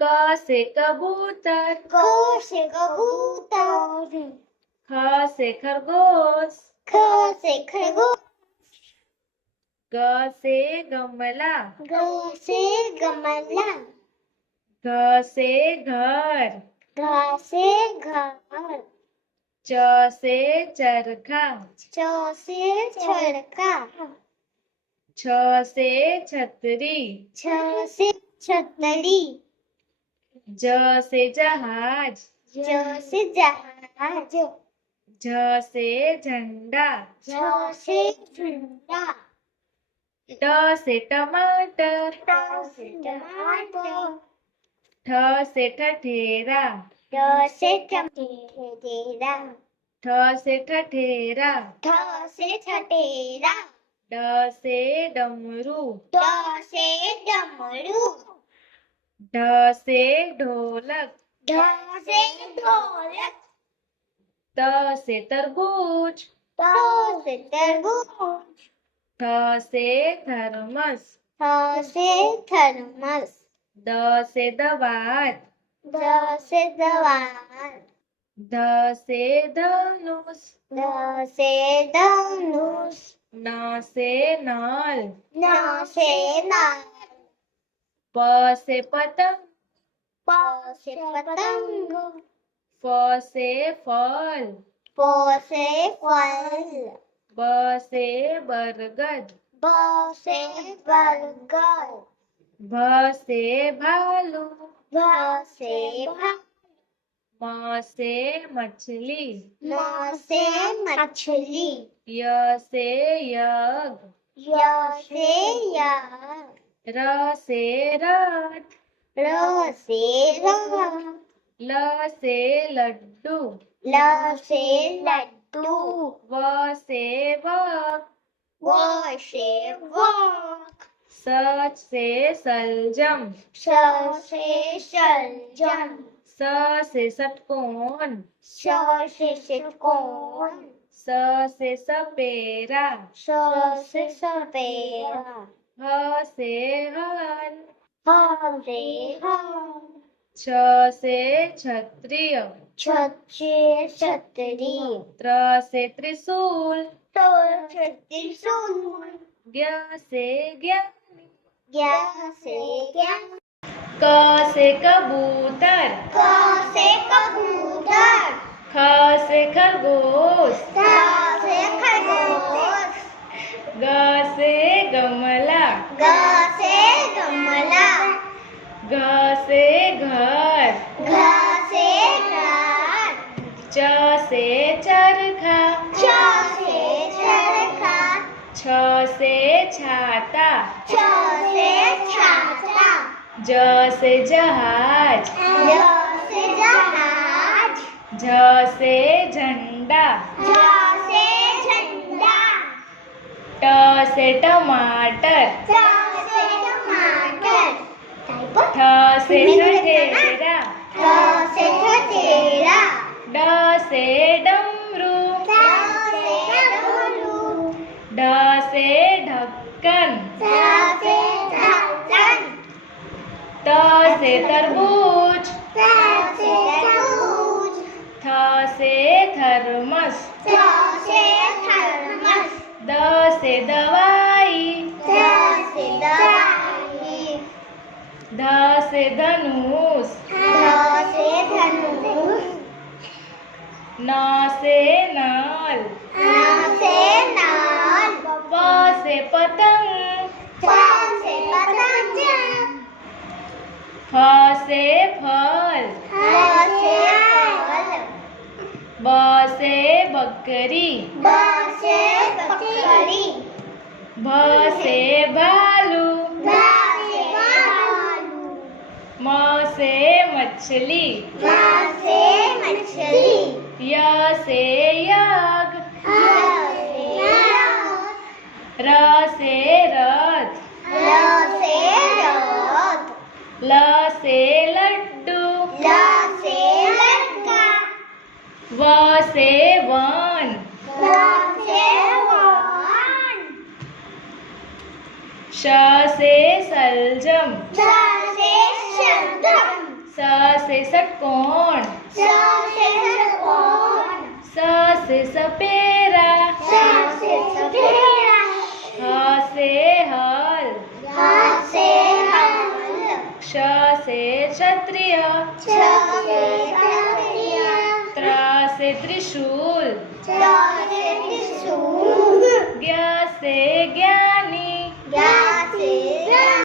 क से कबूतर, क से कबूतर, ख से खरगोश, ख से खरगोश, ग से गमला, ग से गमला, घ से घर, घ से घर, च से चरखा, च से चरखा, छ से छतरी, छ से छतरी, ज से जहाज, ज से जहाज, झ से झंडा, झ से झंडा, ट से टमाटर, ट से टमाटर, ठ से ठठेरा, ठ से ठठेरा, ठ से ठठेरा, ठ से ठठेरा, ड से डमरू, ड से डमरू, ढ से ढोलक, ढ से ढोलक, त से तरबूज, त से तरबूज, थ से थर्मस, थ से थर्मस, द से दवात, द से दवात, ध से धनुष, ध से धनुष, न से नल, न से नल, प से पतंग, प से पतंग, फ से फल, फ से फल, ब से बरगद, ब से बरगद, भ से भालू, भ से भालू, म से मछली, म से मछली, य से यज्ञ, य से यज्ञ, र से रथ, र से रथ, ल से लड्डू, ल से लड्डू, व से वक, व से वक, स से सलजम, स से सलजम, स से षटकोण, स से षटकोण, स से सपेरा, स से सपेरा, ह से हल, ह से हल, छ से क्षत्रिय, छ से छतरी, त्र से त्रिशूल, त से त्रिशूल, ज्ञ से ज्ञानी, ज्ञ से ज्ञान, क से कबूतर, क से कबूतर, ख से खरगोश, ख से खरगोश, ग से गमला, ग से गमला, घ से घर, घ से घर, च से चरखा, च से चरखा, छ से छाता, छ से छाता, ज से जहाज, ज से जहाज, झ से झंडा, झ से झंडा, ट से टमाटर, ट से टमाटर, ठ से ठठेरा, ठ से ठठेरा, ड से डमरू, ड से डमरू, ढ से ढक्कन, ढ से ढक्कन, त से तरबूज, त से तरबूज, थ से थर्मस, थ से थर्मस, द से दवाई, द से दवाई, ध से धनुष, ध से धनुष, न से नल, न से नल, प से पतंग, प से पतंग, फ से फल, ह से फल, ब से बकरी, ब से बकरी, भ से भालू, भ से भालू, म से मछली, म से मछली, य से यज्ञ, ह से यज्ञ, र से रथ, र से रथ, ल से लड्डू, ल से लड़का, व से वन, व से वन, श से सलजम, श से शलजम, स से षटकोण स से षटकोण स से सपेरा स से सपेरा ह से हल ह से हल क्ष से क्षत्रिय च से क्षत्रिय त्र से त्रिशूल च से त्रिशूल ज्ञ से ज्ञान